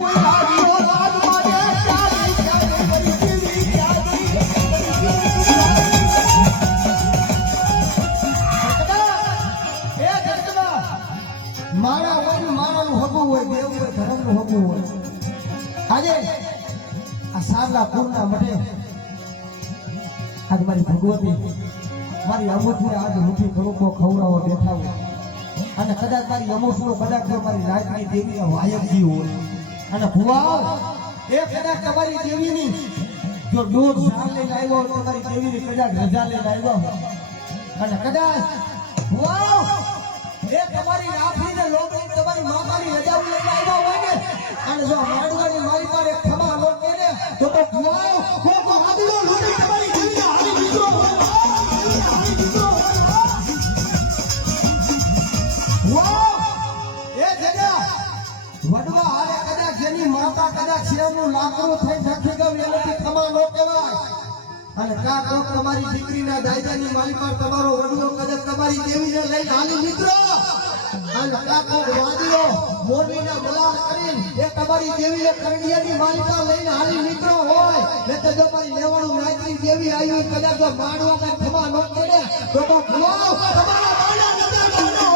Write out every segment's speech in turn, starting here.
આજે આ સારલા પૂરના મઠે આજ મારી ભગવતી મારી અમુઠી આજ મુઠી કરોકો ખવડાવો બેઠા હોય અને કદાચ મારી અમુઠનો કદાચ જો મારી રાતની દેવી વાયકજી હોય અને ભુવાઓ એ કદાચ તમારી દેવીની જો દૂર ઝાલ લઈને આવ્યો તો તમારી દેવીની કદાચ રજા લઈને આવ્યો અને કદાચ ભુવાઓ એ તમારી રાખીને લોકોની તમારી માતાની રજાઓ લઈને આવ્યો હોય ને અને જો માડવાની મારી પાસે ખમા લોકે ને તો ભુવાઓ કોકો આદિનો લૂટી તમારી દેવીને હાલી દીધો વડવા હારે કદાચ જેની માતા કદાચ શેરનું લાકડું થઈ નાખી ગયું એનાથી ખમા નો કહેવાય અને કા કોક તમારી દીકરીના દાયદાની માલિકા તમારો વડવો કદાચ તમારી દેવીને લઈને હાલી મિત્રો અને કા કોક વાદીઓ મોરબીના બલાર કરીને એ તમારી દેવીને કરડિયાની માલિકા લઈને હાલી મિત્રો હોય ને તો જો મારી લેવાનું નાયકની દેવી આવી કદાચ જો માડવા ખમા નો કરે તો ભુવાઓ તમારા બાળા નજર કાઢો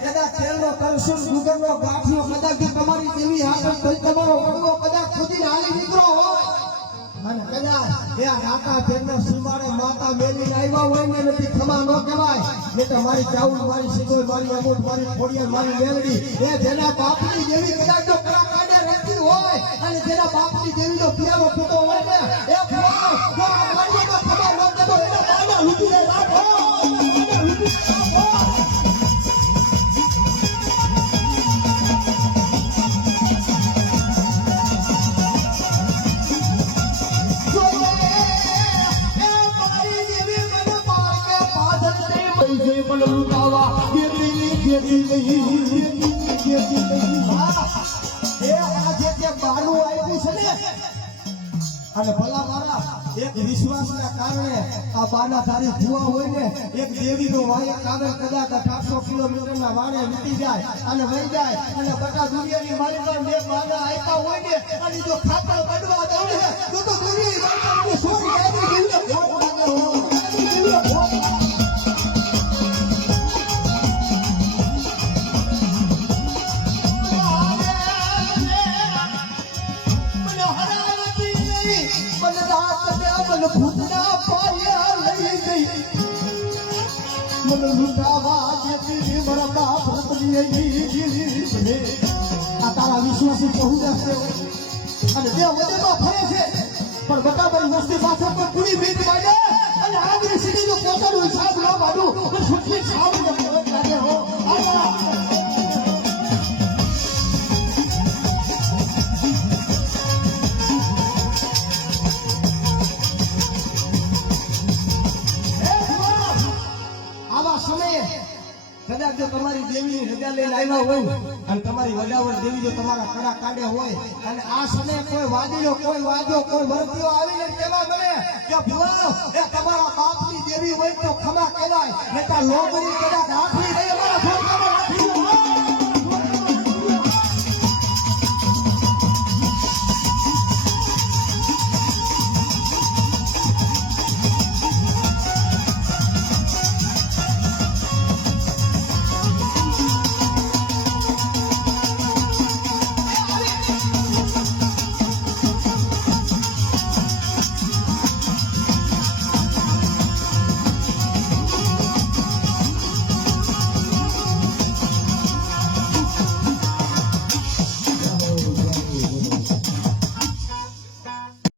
કદાચ તેલનો કલસુમ ગુગરનો ગાંઠિયો કદાચ તમારી દેવી હાથે તો તમારો વડવો કદાચ ખુદી હાલી નીકળો હોય અને કદાચ એ નાકા તેલનો સીમાડે માતા મેલી આવ્યા હોય ને નથી ખમા ન કહેવાય એ તો મારી ચાઉલ મારી સિકોઈ મારી અમૂટ મારી ખોડિયાર મારી મેલડી એ જેના બાપની દેવી કદાચ જો કડા કાઢે રહેતી હોય અને જેના બાપની દેવીનો પિયારો પીતો હોય ને એ ભુવાઓ જો આ મારીનો ખમા ન દેવો એના બાળા લૂટીને રાખો અને ભલા મારા એક વિશ્વાસના કારણે આ બાના તારી ભુવા હોય ને એક દેવીનો વાય કાગળ કદાચ 800 કિલોમીટરના વાળે વીતી જાય અને વહી જાય અને બટા દુનિયાની માલિકા બે બાના આપ્યા હોય ને અને જો ખાતર કાઢવા દઉં તો દુનિયાની માલિકા છોડી જાય દેવીને ભોગ લાગે દેવીને ભોગ ભૂતના પાયા લઈ ગઈ મને લૂંટાવા જેથી મરતા ભૂતની ગઈ આ તારા વિશ્વાસી પહોંચે છે અને જે વજનમાં ફરે છે પણ બટાબરી વસ્તી પાસે પણ પૂરી બીજ માંડે અને આગળ સીડીનો પોતાનો હિસાબ ન કાઢું પણ સુખી સાવ લાગે હો કદાચ જો તમારી દેવીની રજા લઈને આવ્યા હોય અને તમારી વડાવડ દેવી જો તમારા કડા કાઢે હોય અને આ સમયે કોઈ વાદીઓ કોઈ વાદીઓ કોઈ વર્તીઓ આવીને કહેવા બને કે ભુવાઓ એ તમારા બાપની દેવી હોય તો ખમા કહેવાય નહીતર લોબરી કદાચ રાખવી નહીં અમારા